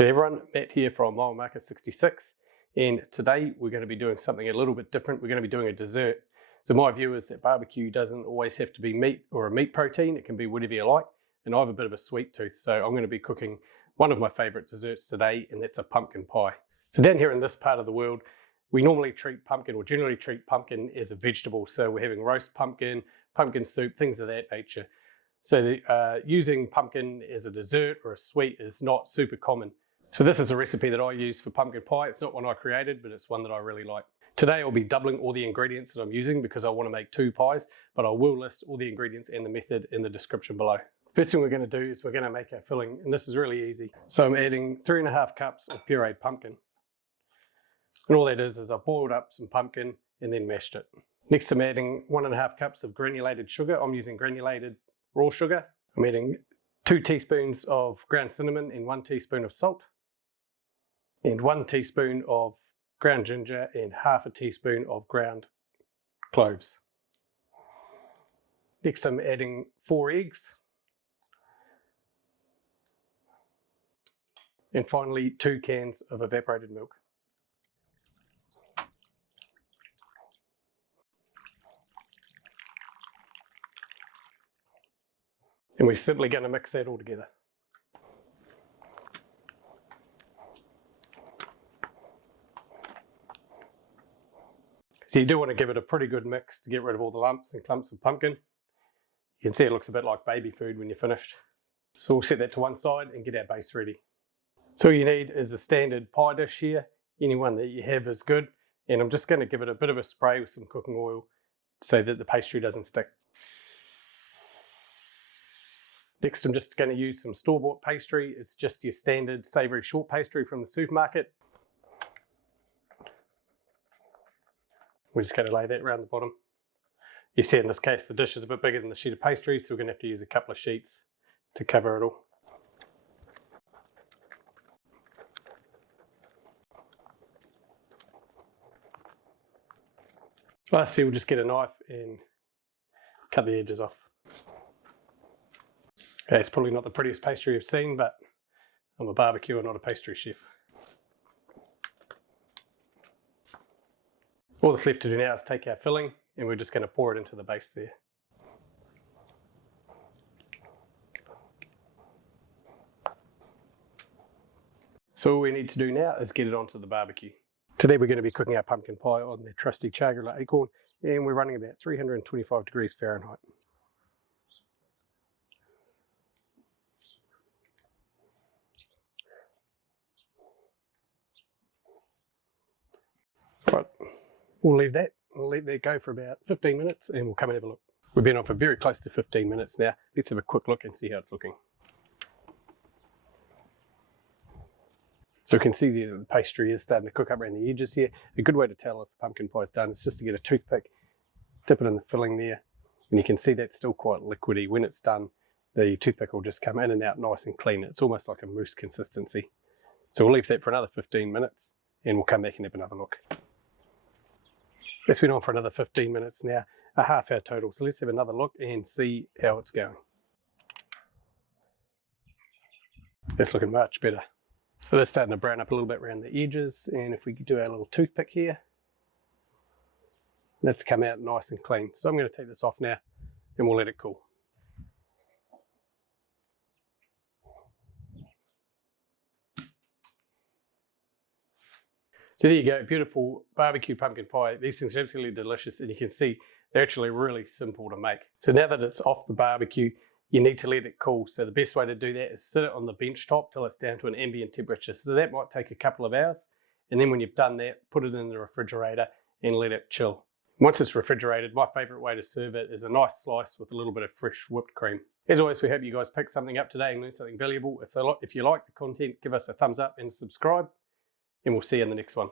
Good everyone, Matt here from Mile Marker 66, and today we're going to be doing something a little bit different. We're going to be doing a dessert. So my view is that barbecue doesn't always have to be meat or a meat protein, it can be whatever you like, and I have a bit of a sweet tooth, so I'm going to be cooking one of my favourite desserts today, and that's a pumpkin pie. So down here in this part of the world, we normally treat pumpkin, or generally treat pumpkin as a vegetable, so we're having roast pumpkin, pumpkin soup, things of that nature. So using pumpkin as a dessert or a sweet is not super common. So this is a recipe that I use for pumpkin pie. It's not one I created, but it's one that I really like. Today I'll be doubling all the ingredients that I'm using because I want to make 2 pies, but I will list all the ingredients and the method in the description below. First thing we're going to do is we're going to make our filling, and this is really easy. So I'm adding 3.5 cups of pureed pumpkin. And all that is I've boiled up some pumpkin and then mashed it. Next I'm adding 1.5 cups of granulated sugar. I'm using granulated raw sugar. I'm adding 2 teaspoons of ground cinnamon and 1 teaspoon of salt, and 1 teaspoon of ground ginger and half a teaspoon of ground cloves. Next I'm adding 4 eggs, and finally 2 cans of evaporated milk. And we're simply going to mix that all together. So you do want to give it a pretty good mix to get rid of all the lumps and clumps of pumpkin. You can see it looks a bit like baby food when you're finished. So we'll set that to one side and get our base ready. So all you need is a standard pie dish here. Any one that you have is good. And I'm just going to give it a bit of a spray with some cooking oil so that the pastry doesn't stick. Next I'm just going to use some store-bought pastry. It's just your standard savoury short pastry from the supermarket. We're just going to lay that around the bottom. You see in this case the dish is a bit bigger than the sheet of pastry, so we're going to have to use a couple of sheets to cover it all. Lastly we'll just get a knife and cut the edges off. Okay, it's probably not the prettiest pastry you've seen, but I'm a barbecuer, not a pastry chef. All that's left to do now is take our filling and we're just going to pour it into the base there. So all we need to do now is get it onto the barbecue. Today we're going to be cooking our pumpkin pie on the trusty Chargula acorn, and we're running about 325 degrees Fahrenheit. Right, we'll leave that. We'll let that go for about 15 minutes and we'll come and have a look. We've been on for very close to 15 minutes now. Let's have a quick look and see how it's looking. So you can see the pastry is starting to cook up around the edges here. A good way to tell if pumpkin pie is done is just to get a toothpick, dip it in the filling there, and you can see that's still quite liquidy. When it's done, the toothpick will just come in and out nice and clean. It's almost like a mousse consistency. So we'll leave that for another 15 minutes and we'll come back and have another look. It's been on for another 15 minutes now, a half hour total. So let's have another look and see how it's going. That's looking much better. So they're starting to brown up a little bit around the edges, and if we do our little toothpick here, that's come out nice and clean. So I'm going to take this off now and we'll let it cool. So there you go, beautiful barbecue pumpkin pie. These things are absolutely delicious, and you can see they're actually really simple to make. So now that it's off the barbecue, you need to let it cool. So the best way to do that is sit it on the bench top till it's down to an ambient temperature. So that might take a couple of hours. And then when you've done that, put it in the refrigerator and let it chill. Once it's refrigerated, my favourite way to serve it is a nice slice with a little bit of fresh whipped cream. As always, we hope you guys picked something up today and learned something valuable. If you like the content, give us a thumbs up and subscribe. And we'll see you in the next one.